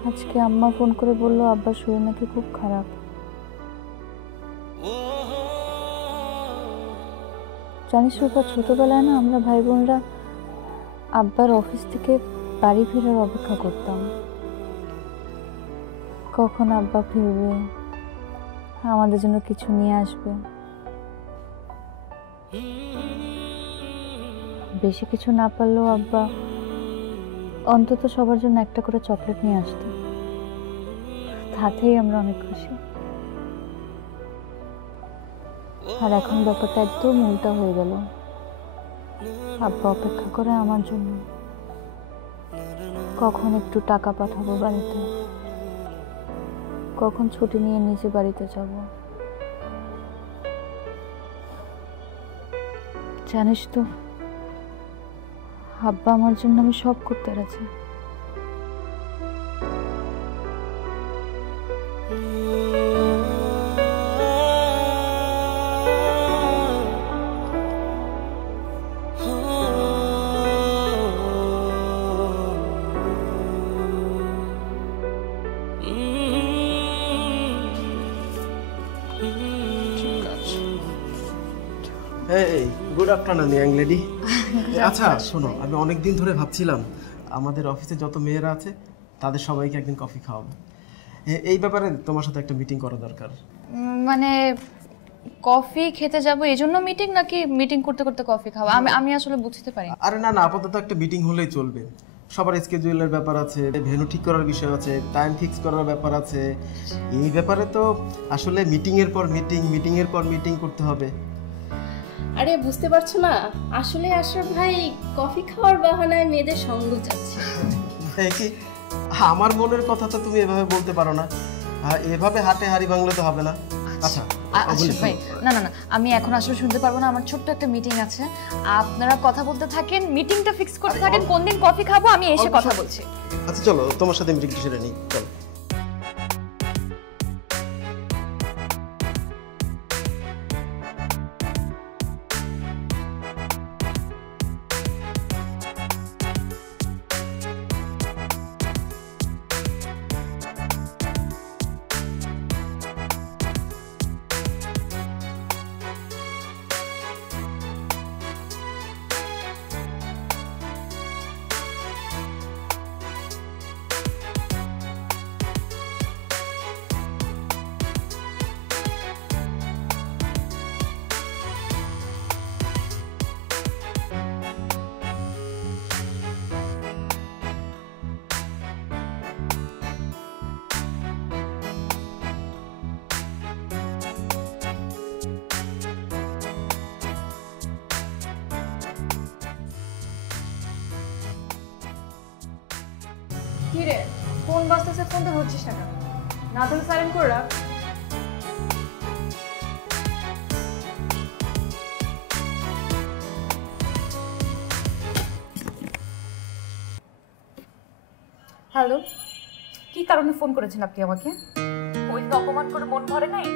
আজকে আম্মা ফোন করে বললো আব্বার শরীর নাকি খুব খারাপ। জানিস রূপা, ছোটবেলায় না আমরা ভাই বোনরা আব্বার অফিস থেকে বাড়ি ফেরার অপেক্ষা করতাম, কখন আব্বা ফিরবে, আমাদের জন্য কিছু নিয়ে আসবে। বেশি কিছু না পারলেও আব্বা অন্তত সবার জন্য একটা করে চকলেট নিয়ে আসতো, তাতেই আমরা অনেক খুশি। আর এখন ব্যাপারটা একদম উল্টা হয়ে গেল। আব্বা অপেক্ষা করে আমার জন্য, কখন একটু টাকা পাঠাবো বাড়িতে, কখন ছুটি নিয়ে নিজে বাড়িতে যাব। জানিস তো, আব্বা আমার জন্য আমি সব করতে রাজি। এই গুড আফটারনুন ইয়াং লেডি। আচ্ছা শোনো, আমি অনেক দিন ধরে ভাবছিলাম আমাদের অফিসে যত মেয়েরা আছে তাদের সবাইকে একদিন কফি খাওয়াবো। এই ব্যাপারে তোমার সাথে একটা মিটিং করা দরকার। মানে কফি খেতে যাব এই জন্য মিটিং, নাকি মিটিং করতে করতে কফি খাওয়া? আমি আসলে বুঝতে পারি। আরে না না, আপাতত একটা মিটিং হলেই চলবে। সবার স্কেজুয়ালের ব্যাপার আছে, ভেন্যু ঠিক করার বিষয় আছে, টাইম ফিক্স করার ব্যাপার আছে। এই ব্যাপারে তো আসলে মিটিংয়ের পর মিটিং, মিটিংয়ের পর মিটিং করতে হবে। আরে বুঝতে পারছো না, আসলে আশরাফ ভাই কফি খাওয়ার বাহানায় মেয়েদের সঙ্গ চাচ্ছে। কি আমার মনের কথা তো তুমি এভাবে বলতে পারো না, এভাবে হাটে হাড়ি ভাঙলে তো হবে না। আচ্ছা আশরাফ ভাই, না না না, আমি এখন আসলে শুনতে পারবো না, আমার ছোট্ট একটা মিটিং আছে। আপনারা কথা বলতে থাকেন, মিটিংটা ফিক্স করতে থাকেন, কোন দিন কফি খাবো আমি এসে কথা বলছি। আচ্ছা চলো, তোমার সাথে মিটিংটা সেরে নিই, চলো। কি রে, ফোন বাজতেছে, ফোনটা ধরছিস না কেন? না ধরে সাইলেন্ট করে রাখ। হ্যালো, কি কারণে ফোন করেছেন আপনি আমাকে? ওই দিন অপমান করে মন ভরে নাই?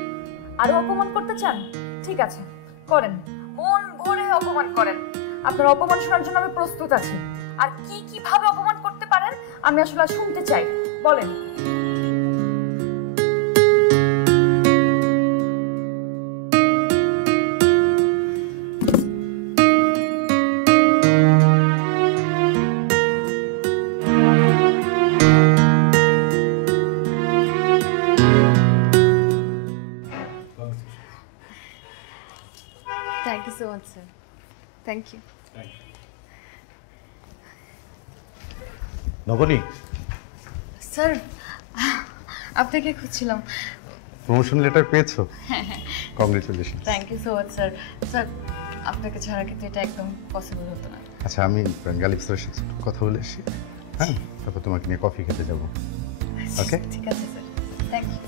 আরো অপমান করতে চান? ঠিক আছে, করেন, মন ভরে অপমান করেন। আপনার অপমান শোনার জন্য আমি প্রস্তুত আছি। আর কি কিভাবে অপমান করতে পারেন আমি আসলে শুনতে চাই, বলেন। Sir thank you. Nabani, sir আপনাকে খুঁজছিলাম। প্রমোশন লেটার পেয়েছো? হ্যাঁ হ্যাঁ, congratulation. Thank you so much sir. Sir আপনাকে ছাড়া কিন্তু এটা একদম পসিবল হতো না। আচ্ছা, আমি গালিব স্যারের সাথে একটু কথা বলে আসি, হ্যাঁ, তারপর তোমাকে নিয়ে কফি খেতে যাবো। ওকে, ঠিক আছে স্যার, থ্যাংক ইউ।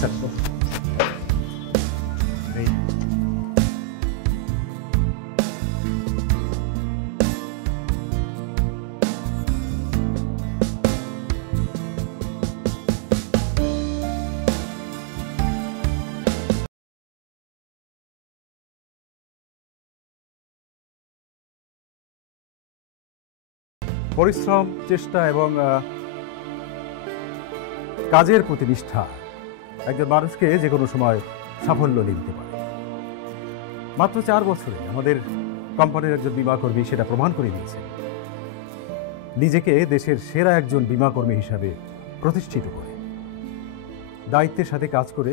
স্যার এই পরিশ্রম, চেষ্টা এবং কাজের প্রতি নিষ্ঠা একজন মানুষকে যে কোনো সময় সাফল্য নিয়ে দিতে পারে। মাত্র 4 বছরে আমাদের কোম্পানির একজন বীমা কর্মী সেটা প্রমাণ করে দিয়েছে, নিজেকে দেশের সেরা একজন বীমা কর্মী হিসাবে প্রতিষ্ঠিত করে দায়িত্বের সাথে কাজ করে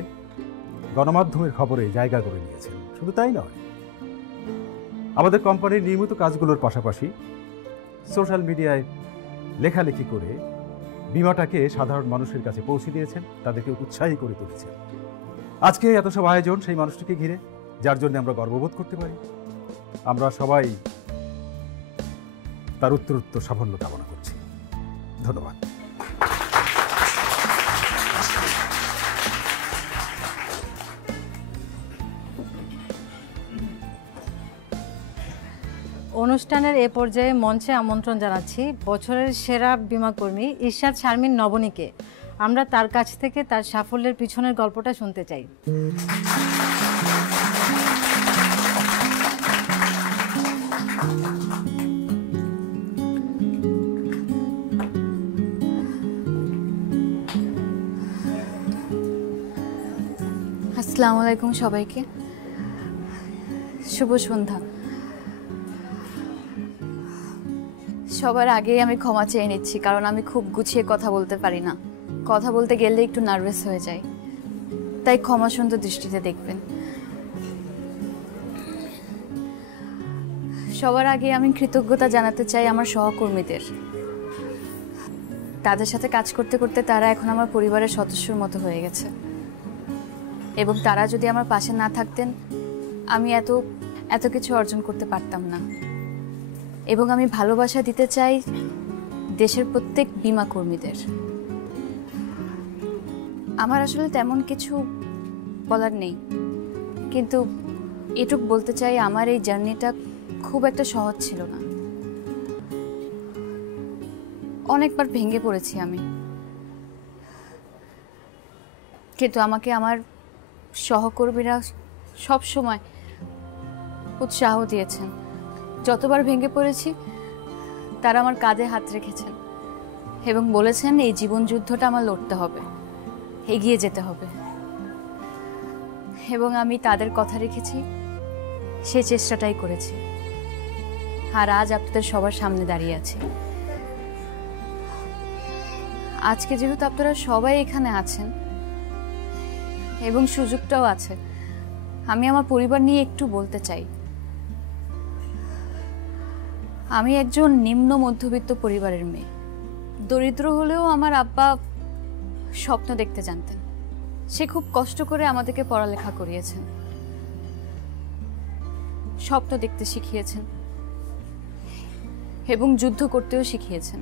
গণমাধ্যমের খবরে জায়গা করে নিয়েছেন। শুধু তাই নয়, আমাদের কোম্পানির নিয়মিত কাজগুলোর পাশাপাশি সোশ্যাল মিডিয়ায় লেখালেখি করে বীমাটাকে সাধারণ মানুষের কাছে পৌঁছে দিয়েছেন, তাদেরকে উৎসাহী করে তুলেছেন। আজকে এত সব আয়োজন সেই মানুষটিকে ঘিরে, যার জন্য আমরা গর্ববোধ করতে পারি। আমরা সবাই তার উত্তরোত্তর সাফল্য কামনা করছি। ধন্যবাদ। অনুষ্ঠানের এ পর্যায়ে মঞ্চে আমন্ত্রণ জানাচ্ছি বছরের সেরা বীমাকর্মী ইরশাদ শারমিন নবনীকে। আমরা তার কাছ থেকে তার সাফল্যের পিছনের গল্পটা শুনতে চাই। আসসালামু আলাইকুম সবাইকে, শুভ সন্ধ্যা। সবার আগেই আমি ক্ষমা চেয়ে নিচ্ছি, কারণ আমি খুব গুছিয়ে কথা বলতে পারি না। কথা বলতে গেলে একটু নার্ভাস হয়ে যাই, তাই ক্ষমা সুন্দর দৃষ্টিতে দেখবেন। সবার আগে আমি কৃতজ্ঞতা জানাতে চাই আমার সহকর্মীদের। তাদের সাথে কাজ করতে করতে তারা এখন আমার পরিবারের সদস্যর মতো হয়ে গেছে, এবং তারা যদি আমার পাশে না থাকতেন আমি এত কিছু অর্জন করতে পারতাম না। এবং আমি ভালোবাসা দিতে চাই দেশের প্রত্যেক বীমা কর্মীদের। আমার আসলে তেমন কিছু বলার নেই, কিন্তু এটুক বলতে চাই আমার এই জার্নিটা খুব একটা সহজ ছিল না। অনেকবার ভেঙে পড়েছি আমি, কিন্তু আমাকে আমার সহকর্মীরা সব সময় উৎসাহ দিয়েছেন। যতবার ভেঙে পড়েছি তারা আমার কাঁধে হাত রেখেছেন এবং বলেছেন এই জীবন যুদ্ধটা আমার লড়তে হবে, এগিয়ে যেতে হবে। এবং আমি তাদের কথা রেখেছি, সেই চেষ্টাটাই করেছি, আর আজ আপনাদের সবার সামনে দাঁড়িয়ে আছি। আজকে যেহেতু আপনারা সবাই এখানে আছেন এবং সুযোগটাও আছে, আমি আমার পরিবার নিয়ে একটু বলতে চাই। আমি একজন নিম্ন মধ্যবিত্ত পরিবারের মেয়ে। দরিদ্র হলেও আমার আব্বা স্বপ্ন দেখতে জানতেন। সে খুব কষ্ট করে আমাদেরকে পড়ালেখা করিয়েছেন, স্বপ্ন দেখতে শিখিয়েছেন এবং যুদ্ধ করতেও শিখিয়েছেন।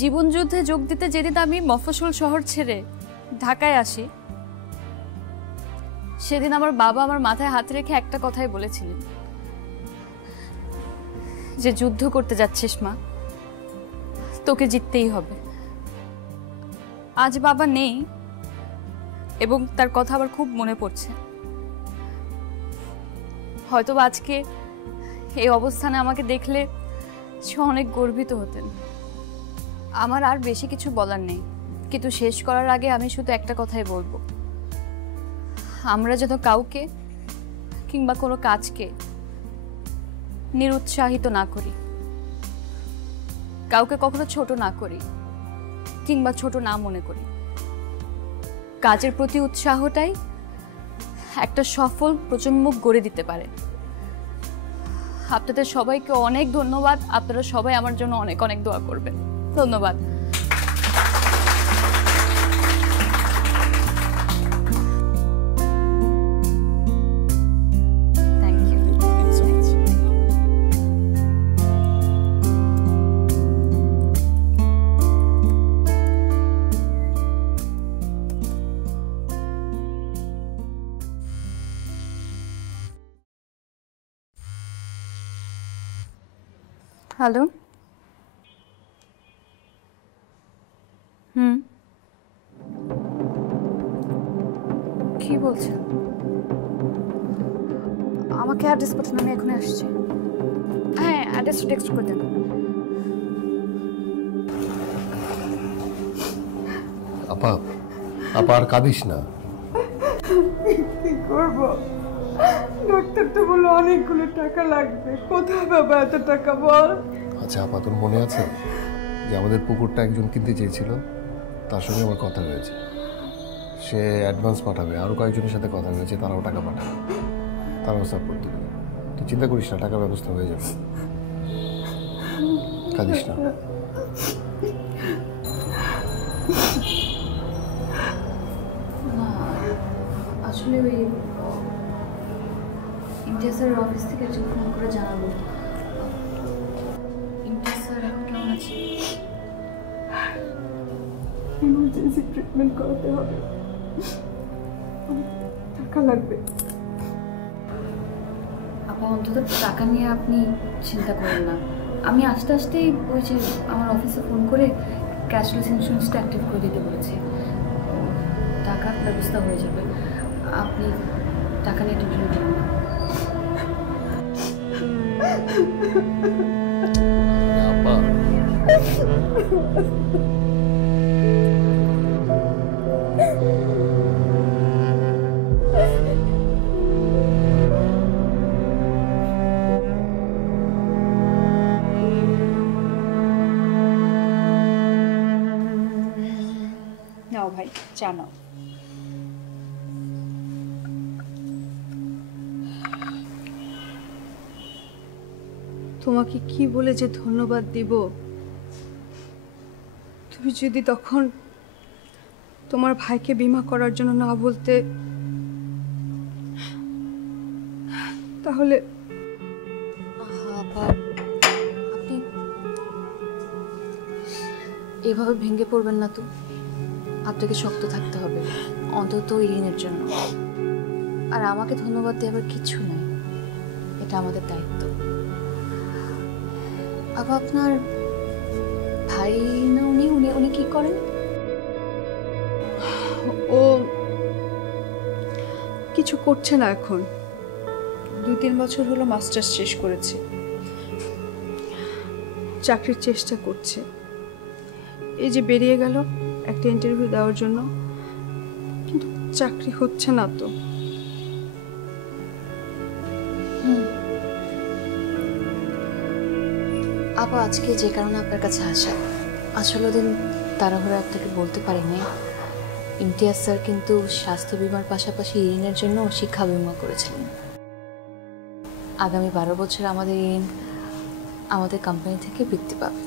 জীবন যুদ্ধে যোগ দিতে যেদিন আমি মফস্বল শহর ছেড়ে ঢাকায় আসি, সেদিন আমার বাবা আমার মাথায় হাত রেখে একটা কথাই বলেছিলেন, যে যুদ্ধ করতে যাচ্ছিস মা, তোকে জিততেই হবে। আজ বাবা নেই এবং তার কথা আবার খুব মনে পড়ছে। হয়তো আজকে এই অবস্থানে আমাকে দেখলে সে অনেক গর্বিত হতেন। আমার আর বেশি কিছু বলার নেই, কিন্তু শেষ করার আগে আমি শুধু একটা কথাই বলবো, আমরা যেন কাউকে কিংবা কোনো কাজকে নিরুৎসাহিত না করি, কাউকে কখনো ছোট না করি কিংবা ছোট না মনে করি। কাজের প্রতি উৎসাহটাই একটা সফল প্রজন্ম গড়ে দিতে পারে। আপনাদের সবাইকে অনেক ধন্যবাদ। আপনারা সবাই আমার জন্য অনেক অনেক দোয়া করবেন। ধন্যবাদ। হ্যালো। কি বলছেন? আমাকে অ্যাড্রেস পাঠান, আমি এখনই আসছি। হ্যাঁ, অ্যাড্রেসটা টেক্সট করে দেন। আপা আপা আর কাঁদিস না। কি করব? ডাক্তার তো বললো অনেকগুলো টাকা লাগবে, কোথায় পাবো এত টাকা বল? আচ্ছা আপা, তোর মনে আছে যে আমাদের পুকুরটা একজন কিনতে চেয়েছিল? তার সঙ্গে আমার কথা হয়েছে, সে অ্যাডভান্স পাঠাবে। আরও কয়েকজনের সাথে কথা হয়েছে, তারাও টাকা পাঠাবে, তারাও সাপোর্ট দেবে। তুই চিন্তা করিস না, টাকার ব্যবস্থা হয়ে যাবে। কাঁদিস না। আসলে ওই ইমতিয়াজের অফিস থেকে একজন ফোন করে জানালো। ইমতিয়াজ স্যার এখন কেমন আছে? ইমার্জেন্সি ট্রিটমেন্ট করাতে হবে, টাকা লাগবে। আপা অন্তত টাকা নিয়ে আপনি চিন্তা করেন না। আমি আস্তে আস্তেই ওই যে আমার অফিসে ফোন করে ক্যাশলেস ইন্স্যুরেন্সটা অ্যাক্টিভ করে দিতে বলেছি, টাকার ব্যবস্থা হয়ে যাবে। আপনি টাকা নিয়ে টেনশন করবেন না। নাও ভাই, চা নাও। তোমাকে কি বলে যে ধন্যবাদ দিব? তুমি যদি তখন তোমার ভাইকে বীমা করার জন্য না বলতে, তাহলে আপনি এভাবে ভেঙে পড়বেন না তো। আপনাকে শক্ত থাকতে হবে, অন্তত ইরিনের জন্য। আর আমাকে ধন্যবাদ দেওয়ার কিছু নেই, এটা আমাদের দায়িত্ব। আবার আপনার ভাই না উনি উনি উনি কি করেন? ও কিছু করছে না এখন, 2-3 বছর হলো মাস্টার্স শেষ করেছে, চাকরির চেষ্টা করছে। এই যে বেরিয়ে গেল একটা ইন্টারভিউ দেওয়ার জন্য, কিন্তু চাকরি হচ্ছে না তো। আপা আজকে যে কারণে আপনার কাছে আসা, আসলে দিন তাড়াহুড়ো আপনাকে বলতে পারিনি। ইমতিয়াজ স্যার কিন্তু স্বাস্থ্য বিমার পাশাপাশি ইরিনের জন্য শিক্ষা বিমা করেছিলেন। আগামী 12 বছর আমাদের ইরিন আমাদের কোম্পানি থেকে বৃত্তি পাবে।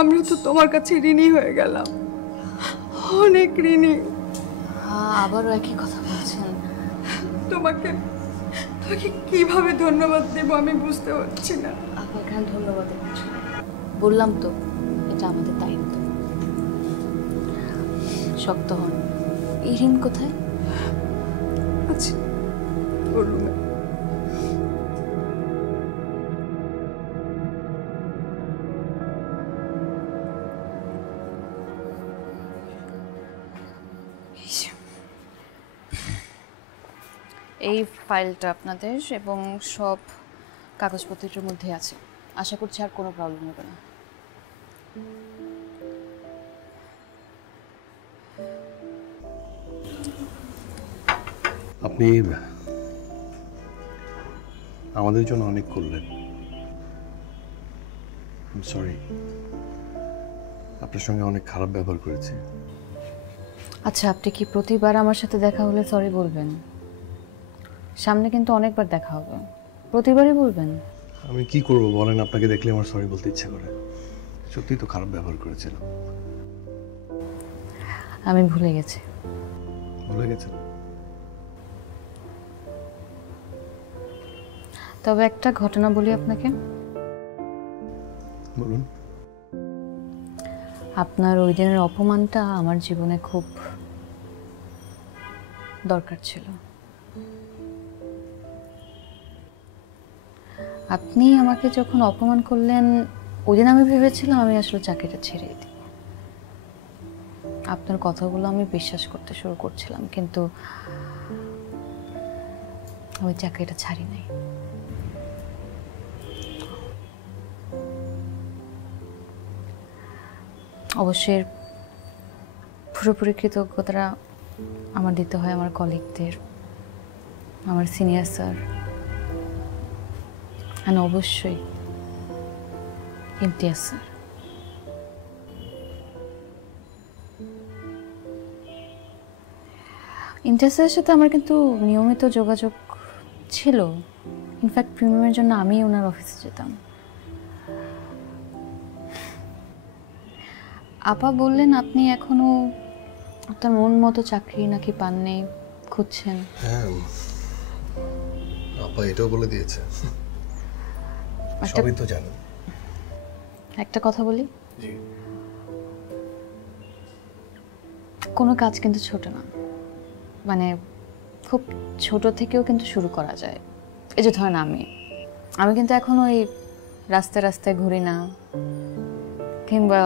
আমরা তো তোমার কাছে ঋণী হয়ে গেলাম, অনেক ঋণী। আবারও একই কথা বলছেন। তোমাকে কিভাবে ধন্যবাদ দেব আমি বুঝতে পারছি না। আপনাকে ধন্যবাদ কিছু, বললাম তো এটা আমাদের দায়িত্ব। শক্ত হন। ইরিন কোথায়? আচ্ছা, ওর রুমে। এই ফাইলটা আপনাদের এবং সব কাগজপত্রের মধ্যে আছে। আশা করছি আর কোনো প্রবলেম হবে না। আপনি আমাদের জন্য অনেক করলেন। সরি, আপনার সঙ্গে অনেক খারাপ ব্যবহার করেছি। আচ্ছা, আপনি কি প্রতিবার আমার সাথে দেখা হলে সরি বলবেন? সামনে কিন্তু অনেকবার দেখা হবে, প্রতিবারই বলবেন? আমি কি করব বলেন, আপনাকে দেখলে আমার সরি বলতে ইচ্ছা করে। সত্যিই তো খারাপ ব্যবহার করেছিলাম। আমি ভুলে গেছি। ভুলে গেছেন? তবে একটা ঘটনা বলি আপনাকে। বলুন। আপনার ওই দিনের অপমানটা আমার জীবনে খুব দরকার ছিল। আপনি আমাকে যখন অপমান করলেন, ওই দিন আমি ভেবেছিলাম আমি আসলে চাকরিটা ছেড়ে দিই। আপনার কথাগুলো আমি বিশ্বাস করতে শুরু করছিলাম, কিন্তু ওই চাকরিটা ছাড়ি নাই। অবশ্যই পুরোপুরি কৃতজ্ঞতাটা আমার দিতে হয় আমার কলিগদের, আমার সিনিয়র স্যার, আর অবশ্যই ইমতিয়াজ স্যার। ইমতিয়াজ স্যারের সাথে আমার কিন্তু নিয়মিত যোগাযোগ ছিল। ইনফ্যাক্ট প্রিমিয়ামের জন্য আমি ওনার অফিসে যেতাম। আপা বললেন আপনি এখনো আপনার মন মতো চাকরি নাকি পাননি, খুঁজছেন। হ্যাঁ, আপা এটাও বলে দিয়েছে। সবই তো জানেন। একটা কথা বলি, জি। কোনো কাজ কিন্তু ছোট না, মানে খুব ছোট থেকেও কিন্তু শুরু করা যায়। এই যে ধরেন আমি কিন্তু এখন ওই রাস্তায় রাস্তায় ঘুরি না, কিংবা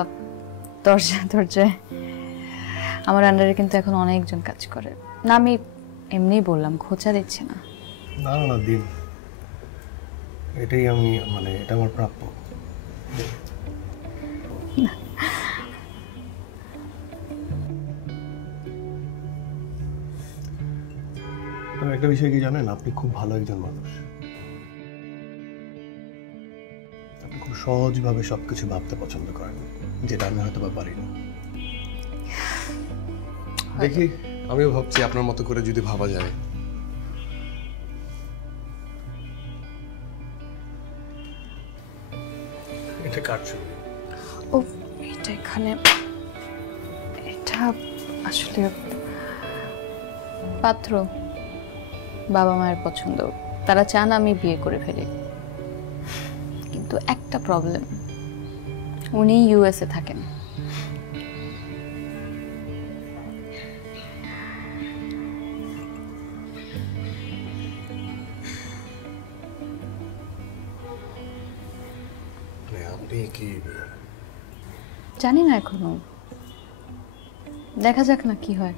দরজায় আমার আন্ডারে কিন্তু এখন অনেকজন কাজ করে না। আমি এমনিই বললাম, খোঁচা দিচ্ছি না। না না দিন, এটাই আমি মানে এটা আমার প্রাপ্য। একটা বিষয় কি জানেন, আপনি খুব ভালো একজন মানুষ। আপনি খুব সহজভাবে সবকিছু ভাবতে পছন্দ করেন, যেটা আমি হয়তো বা পারি না। দেখি, আমিও ভাবছি আপনার মতো করে যদি ভাবা যায়। এটা কার ছবি? ও এটা এখানে, এটা আসলে পাত্র, বাবা মায়ের পছন্দ। তারা চান আমি বিয়ে করে ফেলি, কিন্তু একটা প্রবলেম, উনি ইউএসএ থাকেন। আপনি কি? জানি না এখনো, দেখা যাক না কি হয়।